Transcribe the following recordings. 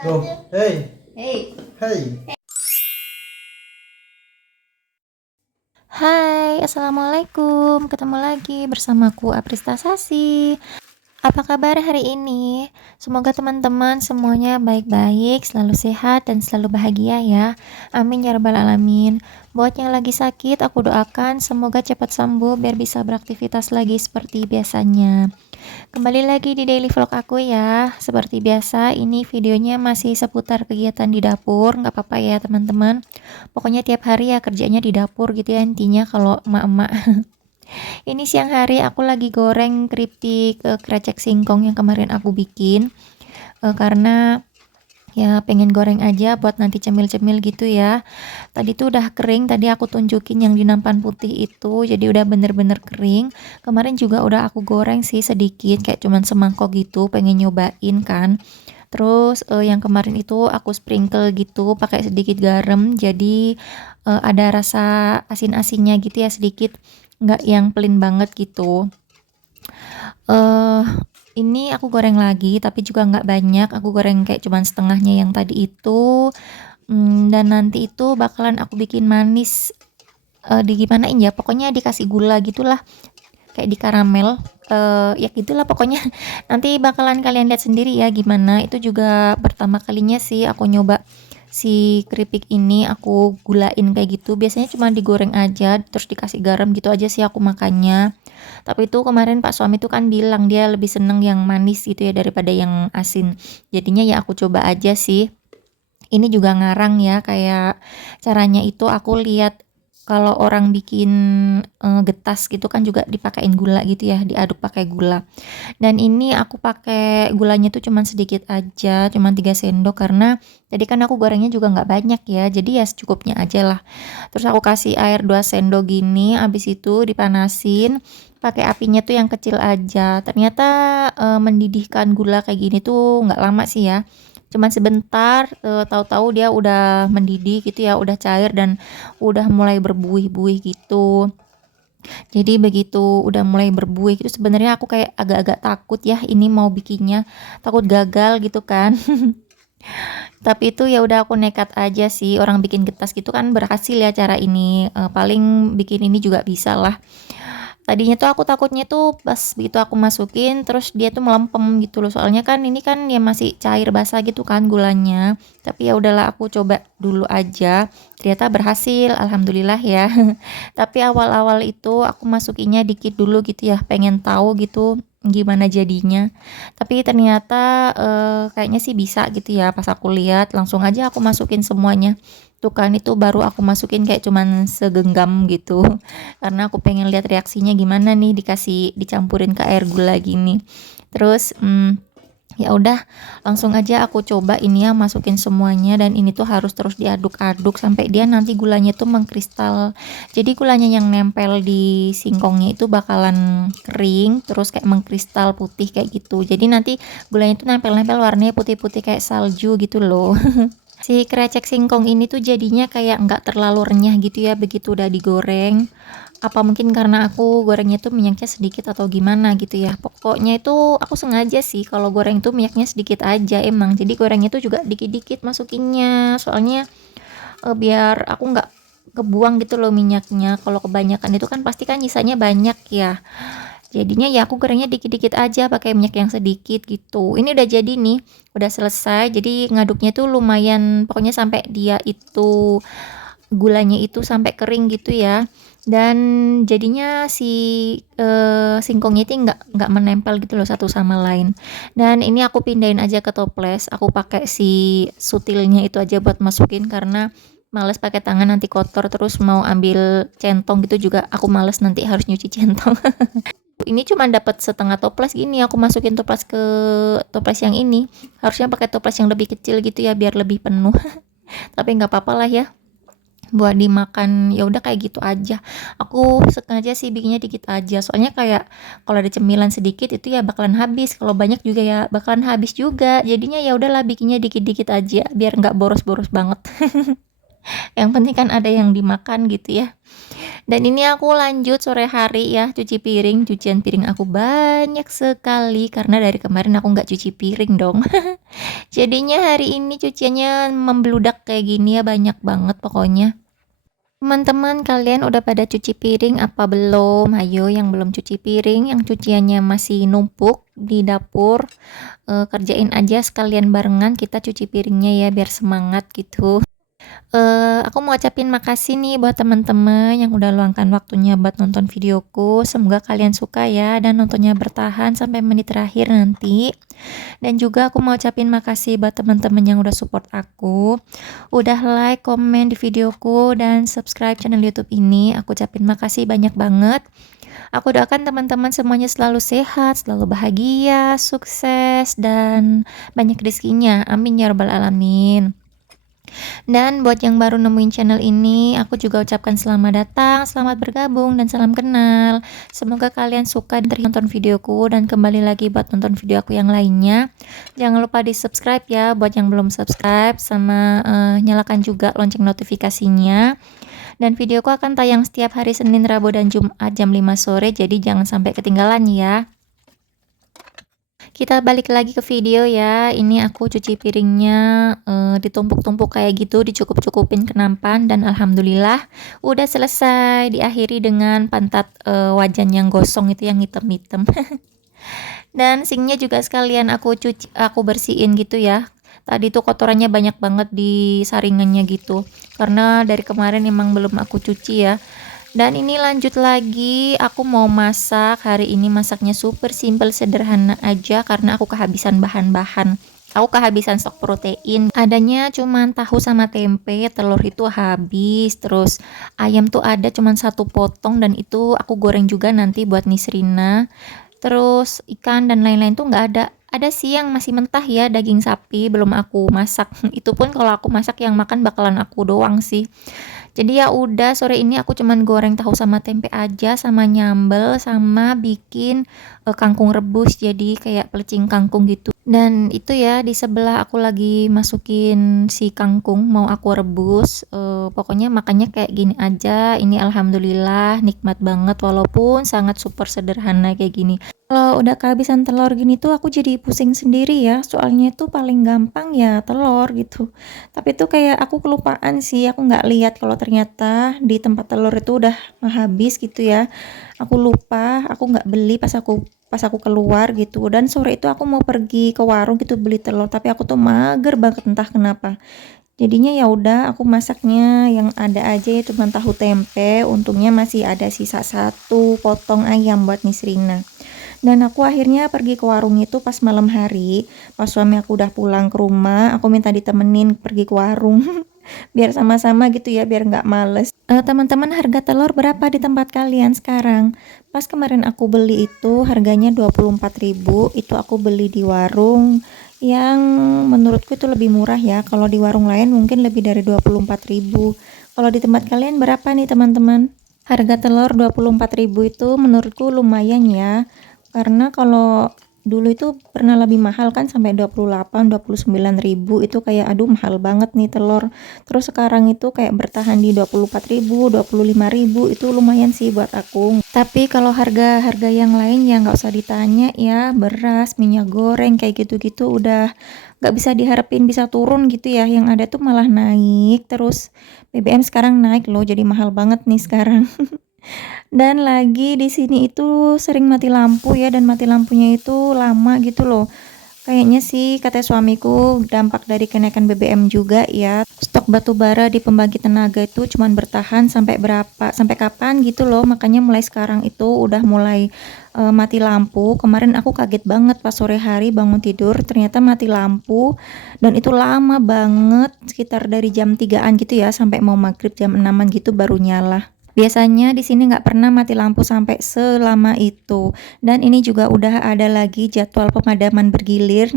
Go. Hey. Hey. Hey. Hai, Assalamualaikum. Ketemu lagi bersamaku Aprista Sasi. Apa kabar hari ini? Semoga teman-teman semuanya baik-baik, selalu sehat dan selalu bahagia ya. Amin ya rabbal alamin. Buat yang lagi sakit, aku doakan semoga cepat sembuh biar bisa beraktivitas lagi seperti biasanya. Kembali lagi di daily vlog aku ya. Seperti biasa, ini videonya masih seputar kegiatan di dapur. Nggak apa-apa ya teman-teman. Pokoknya tiap hari ya kerjanya di dapur gitu ya intinya kalau emak-emak. Ini siang hari aku lagi goreng keripik krecek singkong yang kemarin aku bikin. Karena ya pengen goreng aja buat nanti cemil-cemil gitu ya. Tadi tuh udah kering, tadi aku tunjukin yang di nampan putih itu, jadi udah bener-bener kering. Kemarin juga udah aku goreng sih sedikit, kayak cuman semangkok gitu, pengen nyobain kan. Terus yang kemarin itu aku sprinkle gitu pakai sedikit garam, jadi ada rasa asin-asinnya gitu ya sedikit, nggak yang plain banget gitu. eh ini aku goreng lagi, tapi juga nggak banyak, aku goreng kayak cuman setengahnya yang tadi itu. Dan nanti itu bakalan aku bikin manis, digimanain ya, pokoknya dikasih gula gitulah, kayak di karamel, ya gitulah pokoknya. Nanti bakalan kalian lihat sendiri ya gimana. Itu juga pertama kalinya sih aku nyoba si keripik ini aku gulain kayak gitu. Biasanya cuma digoreng aja terus dikasih garam gitu aja sih aku makannya. Tapi itu kemarin Pak suami tuh kan bilang dia lebih seneng yang manis gitu ya daripada yang asin. Jadinya ya aku coba aja sih. Ini juga ngarang ya, kayak caranya itu aku lihat kalau orang bikin getas gitu kan juga dipakein gula gitu ya, diaduk pakai gula. Dan ini aku pakai gulanya tuh cuman sedikit aja, cuman 3 sendok karena tadi kan aku gorengnya juga nggak banyak ya, jadi ya secukupnya aja lah. Terus aku kasih air 2 sendok gini, habis itu dipanasin, pakai apinya tuh yang kecil aja. Ternyata mendidihkan gula kayak gini tuh nggak lama sih ya. Cuman sebentar, tahu-tahu dia udah mendidih gitu ya, udah cair dan udah mulai berbuih-buih gitu. Jadi begitu udah mulai berbuih itu sebenarnya aku kayak agak-agak takut ya ini mau bikinnya, takut gagal gitu kan. Tapi itu ya udah aku nekat aja sih, orang bikin getas gitu kan berhasil ya cara ini, paling bikin ini juga bisa lah. Tadinya tuh aku takutnya tuh pas begitu aku masukin terus dia tuh melempem gitu loh, soalnya kan ini kan ya masih cair basah gitu kan gulanya. Tapi ya udahlah aku coba dulu aja, ternyata berhasil alhamdulillah ya. Tapi awal-awal itu aku masukinnya dikit dulu gitu ya, pengen tahu gitu gimana jadinya. Tapi ternyata kayaknya sih bisa gitu ya, pas aku lihat langsung aja aku masukin semuanya. Tuh kan itu baru aku masukin kayak cuman segenggam gitu. Karena aku pengen lihat reaksinya gimana nih dicampurin ke air gula gini. Terus ya udah langsung aja aku coba ini ya masukin semuanya dan ini tuh harus terus diaduk-aduk sampai dia nanti gulanya tuh mengkristal. Jadi gulanya yang nempel di singkongnya itu bakalan kering terus kayak mengkristal putih kayak gitu. Jadi nanti gulanya tuh nempel-nempel warnanya putih-putih kayak salju gitu loh. Si krecek singkong ini tuh jadinya kayak nggak terlalu renyah gitu ya begitu udah digoreng. Apa mungkin karena aku gorengnya tuh minyaknya sedikit atau gimana gitu ya. Pokoknya itu aku sengaja sih kalau goreng tuh minyaknya sedikit aja emang. Jadi gorengnya tuh juga dikit-dikit masukinnya. Soalnya biar aku nggak kebuang gitu loh minyaknya. Kalau kebanyakan itu kan pasti kan nyisanya banyak ya. Jadinya ya aku gorengnya dikit-dikit aja pakai minyak yang sedikit gitu. Ini udah jadi nih, udah selesai. Jadi ngaduknya tuh lumayan, pokoknya sampai dia itu gulanya itu sampai kering gitu ya. Dan jadinya si singkongnya itu nggak menempel gitu loh satu sama lain. Dan ini aku pindahin aja ke toples. Aku pakai si sutilnya itu aja buat masukin karena males pakai tangan nanti kotor terus mau ambil centong gitu juga aku males nanti harus nyuci centong. Ini cuma dapat setengah toples gini, aku masukin toples ke toples yang ini. Harusnya pakai toples yang lebih kecil gitu ya biar lebih penuh. Tapi nggak apa-apa lah ya. Buat dimakan ya udah kayak gitu aja. Aku sengaja sih bikinnya dikit aja. Soalnya kayak kalau ada cemilan sedikit itu ya bakalan habis. Kalau banyak juga ya bakalan habis juga. Jadinya ya udahlah bikinnya dikit-dikit aja biar nggak boros-boros banget. Yang penting kan ada yang dimakan gitu ya. Dan ini aku lanjut sore hari ya cuci piring, cucian piring aku banyak sekali karena dari kemarin aku nggak cuci piring dong. Jadinya hari ini cuciannya membludak kayak gini ya, banyak banget pokoknya. Teman-teman, kalian udah pada cuci piring apa belum? Ayo yang belum cuci piring, yang cuciannya masih numpuk di dapur, kerjain aja sekalian barengan kita cuci piringnya ya biar semangat gitu. Aku mau ucapin makasih nih buat teman-teman yang udah luangkan waktunya buat nonton videoku. Semoga kalian suka ya dan nontonnya bertahan sampai menit terakhir nanti. Dan juga aku mau ucapin makasih buat teman-teman yang udah support aku, udah like, komen di videoku dan subscribe channel YouTube ini. Aku ucapin makasih banyak banget. Aku doakan teman-teman semuanya selalu sehat, selalu bahagia, sukses dan banyak rezekinya. Amin ya rabbal alamin. Dan buat yang baru nemuin channel ini, aku juga ucapkan selamat datang, selamat bergabung, dan salam kenal. Semoga kalian suka dan nonton videoku dan kembali lagi buat nonton video aku yang lainnya. Jangan lupa di subscribe ya buat yang belum subscribe, sama nyalakan juga lonceng notifikasinya. Dan videoku akan tayang setiap hari Senin, Rabu, dan Jumat jam 5 sore, jadi jangan sampai ketinggalan ya. Kita balik lagi ke video ya. Ini aku cuci piringnya ditumpuk-tumpuk kayak gitu, dicukup-cukupin ke nampan dan alhamdulillah udah selesai. Diakhiri dengan pantat wajan yang gosong itu yang hitam-hitam. Dan sinknya juga sekalian aku bersihin gitu ya. Tadi tuh kotorannya banyak banget di saringannya gitu. Karena dari kemarin emang belum aku cuci ya. Dan ini lanjut lagi, aku mau masak. Hari ini masaknya super simple, sederhana aja karena aku kehabisan bahan-bahan. Aku kehabisan stok protein. Adanya cuman tahu sama tempe, telur itu habis. Terus ayam tuh ada cuman 1 potong dan itu aku goreng juga nanti buat Nisrina. Terus ikan dan lain-lain tuh nggak ada. Ada sih yang masih mentah ya, daging sapi belum aku masak. Itu pun kalau aku masak yang makan bakalan aku doang sih. Jadi ya udah sore ini aku cuman goreng tahu sama tempe aja sama nyambel sama bikin kangkung rebus jadi kayak pelecing kangkung gitu. Dan itu ya di sebelah aku lagi masukin si kangkung mau aku rebus. Pokoknya makannya kayak gini aja. Ini alhamdulillah nikmat banget walaupun sangat super sederhana kayak gini. Kalau udah kehabisan telur gini tuh aku jadi pusing sendiri ya. Soalnya itu paling gampang ya telur gitu. Tapi tuh kayak aku kelupaan sih, aku nggak lihat kalau ternyata di tempat telur itu udah habis gitu ya. Aku lupa, aku nggak beli pas aku keluar gitu. Dan sore itu aku mau pergi ke warung gitu beli telur, tapi aku tuh mager banget entah kenapa. Jadinya ya udah aku masaknya yang ada aja ya cuma tahu tempe. Untungnya masih ada sisa 1 potong ayam buat Nisrina. Dan aku akhirnya pergi ke warung itu pas malam hari, pas suami aku udah pulang ke rumah, aku minta ditemenin pergi ke warung. Biar sama-sama gitu ya, biar nggak males. Teman-teman, harga telur berapa di tempat kalian sekarang? Pas kemarin aku beli itu harganya 24.000, itu aku beli di warung yang menurutku itu lebih murah ya. Kalau di warung lain mungkin lebih dari 24.000. Kalau di tempat kalian berapa nih teman-teman? Harga telur 24.000 itu menurutku lumayan ya. Karena kalau dulu itu pernah lebih mahal kan sampai 28, 29.000 itu kayak aduh mahal banget nih telur. Terus sekarang itu kayak bertahan di 24.000, 25.000 itu lumayan sih buat aku. Tapi kalau harga-harga yang lain ya nggak usah ditanya ya, beras, minyak goreng kayak gitu-gitu udah nggak bisa diharapin bisa turun gitu ya. Yang ada tuh malah naik. Terus BBM sekarang naik loh, jadi mahal banget nih sekarang. Dan lagi di sini itu sering mati lampu ya, dan mati lampunya itu lama gitu loh. Kayaknya sih kata suamiku dampak dari kenaikan BBM juga ya. Stok batu bara di pembangkit tenaga itu cuman bertahan sampai berapa, sampai kapan gitu loh. Makanya mulai sekarang itu udah mulai mati lampu. Kemarin aku kaget banget pas sore hari bangun tidur ternyata mati lampu, dan itu lama banget, sekitar dari jam 3-an gitu ya sampai mau maghrib jam 6-an gitu baru nyala. Biasanya di sini nggak pernah mati lampu sampai selama itu. Dan ini juga udah ada lagi jadwal pemadaman bergilir,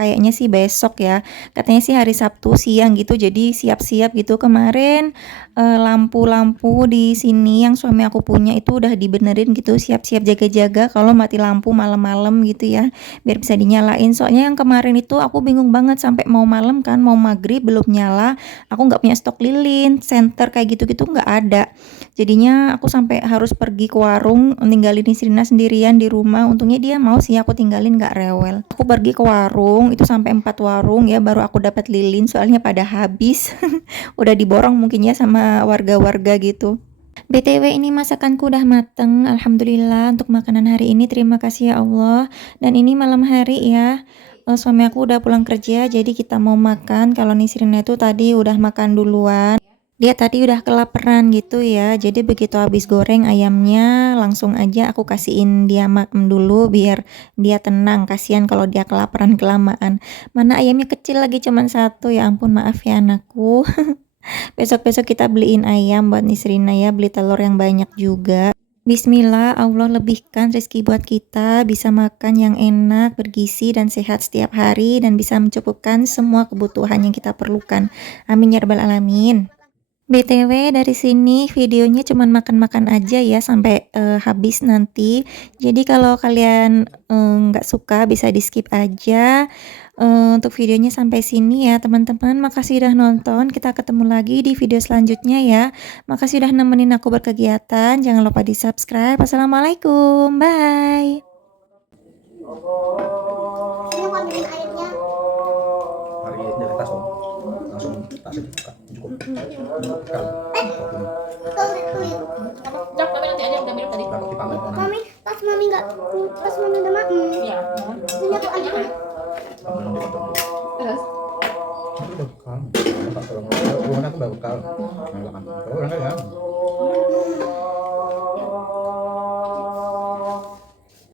kayaknya sih besok ya. Katanya sih hari Sabtu siang gitu, jadi siap-siap gitu. Kemarin lampu-lampu di sini yang suami aku punya itu udah dibenerin gitu, siap-siap jaga-jaga kalau mati lampu malam-malam gitu ya, biar bisa dinyalain. Soalnya yang kemarin itu aku bingung banget sampai mau malam kan, mau maghrib belum nyala. Aku nggak punya stok lilin, senter kayak gitu-gitu nggak ada. Jadinya aku sampai harus pergi ke warung ninggalin Nisrina sendirian di rumah. Untungnya dia mau sih aku tinggalin, gak rewel. Aku pergi ke warung itu sampai 4 warung ya baru aku dapat lilin soalnya pada habis. Udah diborong mungkin ya sama warga-warga gitu. BTW ini masakanku udah mateng, alhamdulillah untuk makanan hari ini, terima kasih ya Allah. Dan ini malam hari ya, suami aku udah pulang kerja jadi kita mau makan. Kalau Nisrina itu tadi udah makan duluan. Dia tadi udah kelaparan gitu ya. Jadi begitu habis goreng ayamnya langsung aja aku kasihin dia makan dulu biar dia tenang. Kasihan kalau dia kelaparan kelamaan. Mana ayamnya kecil lagi cuman satu, ya ampun maaf ya anakku. Besok-besok kita beliin ayam buat Nisrina ya, beli telur yang banyak juga. Bismillah, Allah lebihkan rezeki buat kita, bisa makan yang enak, bergizi dan sehat setiap hari dan bisa mencukupkan semua kebutuhan yang kita perlukan. Amin ya rabbal alamin. BTW dari sini videonya cuman makan-makan aja ya sampai habis nanti. Jadi kalau kalian nggak suka bisa di skip aja. Untuk videonya sampai sini ya teman-teman. Makasih udah nonton. Kita ketemu lagi di video selanjutnya ya. Makasih udah nemenin aku berkegiatan. Jangan lupa di subscribe. Assalamualaikum. Bye. Ini mau ambilin airnya. Mari dari tas om, langsung tas cukup. Kan, Jak, tapi nanti aja udah minum tadi. berapa pipa mau? Mami, tas mami nggak, tas mami udah makan. Iya. Ini aku ambil. Kamu nanti potong. Terus Aku udah bekal. Rumah aku udah bekal. Nah, kalau orang kan ya.